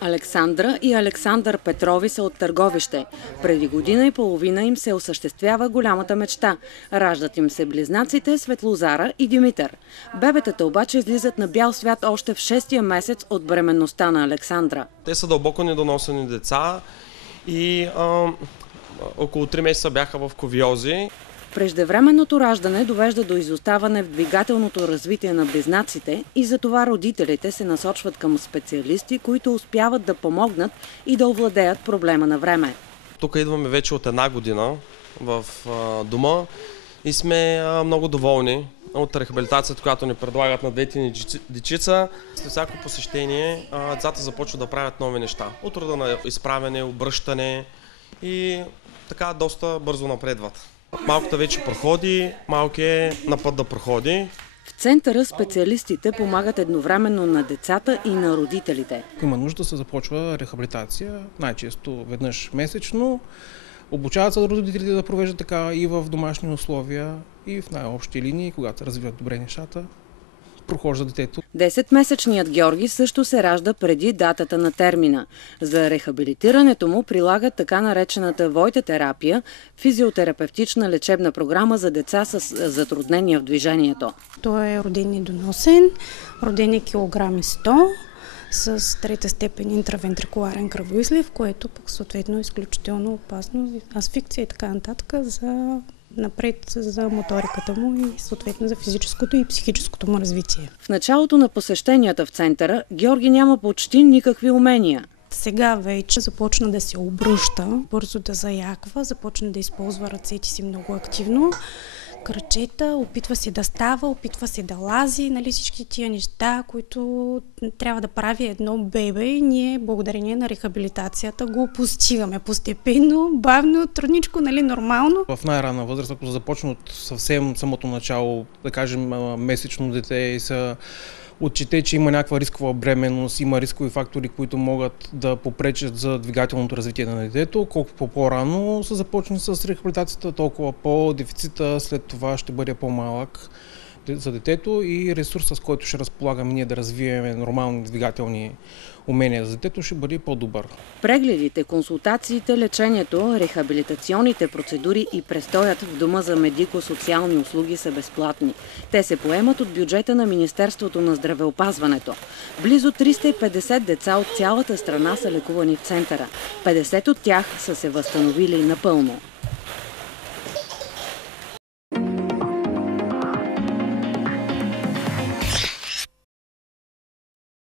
Александра и Александър Петрови са от Търговище. Преди година и половина им се осъществява голямата мечта. Раждат им се близнаците Светлозара и Димитър. Бебетата обаче излизат на бял свят още в 6-тия месец от бременността на Александра. Те са дълбоко недоносени деца и около 3 месеца бяха в ковиози. Преждевременното раждане довежда до изоставане в двигателното развитие на близнаците и затова родителите се насочват към специалисти, които успяват да помогнат и да овладеят проблема на време. Тук идваме вече от 1 година в дома и сме много доволни от рехабилитацията, която ни предлагат на двете ни дечица. След всяко посещение децата започват да правят нови неща. От рода на изправяне, обръщане и така доста бързо напредват. Малката вече проходи, малкият е на път да проходи. В центъра специалистите помагат едновременно на децата и на родителите. Ако има нужда, се започва рехабилитация, най-често веднъж месечно. Обучават се родителите да провеждат така и в домашни условия, и в най-общи линии, когато развиват добре нещата, прохожда детето. 10-месечният Георги също се ражда преди датата на термина. За рехабилитирането му прилагат така наречената войтетерапия, физиотерапевтична лечебна програма за деца с затруднения в движението. Той е роден недоносен, роден е килограми 100, с 3-та степен интравентрикуларен кръвоизлив, което пък съответно е изключително опасно, асфикция и така нататък напред за моториката му и съответно за физическото и психическото му развитие. В началото на посещенията в центъра Георги няма почти никакви умения. Сега вече започна да се обръща, бързо да заяква, започна да използва ръцете си много активно. Крачета, опитва се да става, опитва се да лази, нали, всички тия неща, които трябва да прави едно бебе и ние, благодарение на рехабилитацията, го постигаме постепенно, бавно, трудничко, нали, нормално. В най-ранна възраст, ако започне от съвсем самото начало, да кажем месечно дете и са отчете, че има някаква рискова бременност, има рискови фактори, които могат да попречат за двигателното развитие на детето. Колко по-рано се започне с рехабилитацията, толкова по-дефицита след това ще бъде по-малък за детето и ресурса, с който ще разполагаме ние да развием нормални двигателни умения за детето, ще бъде по-добър. Прегледите, консултациите, лечението, рехабилитационните процедури и престоят в Дома за медико-социални услуги са безплатни. Те се поемат от бюджета на Министерството на здравеопазването. Близо 350 деца от цялата страна са лекувани в центъра. 50 от тях са се възстановили напълно.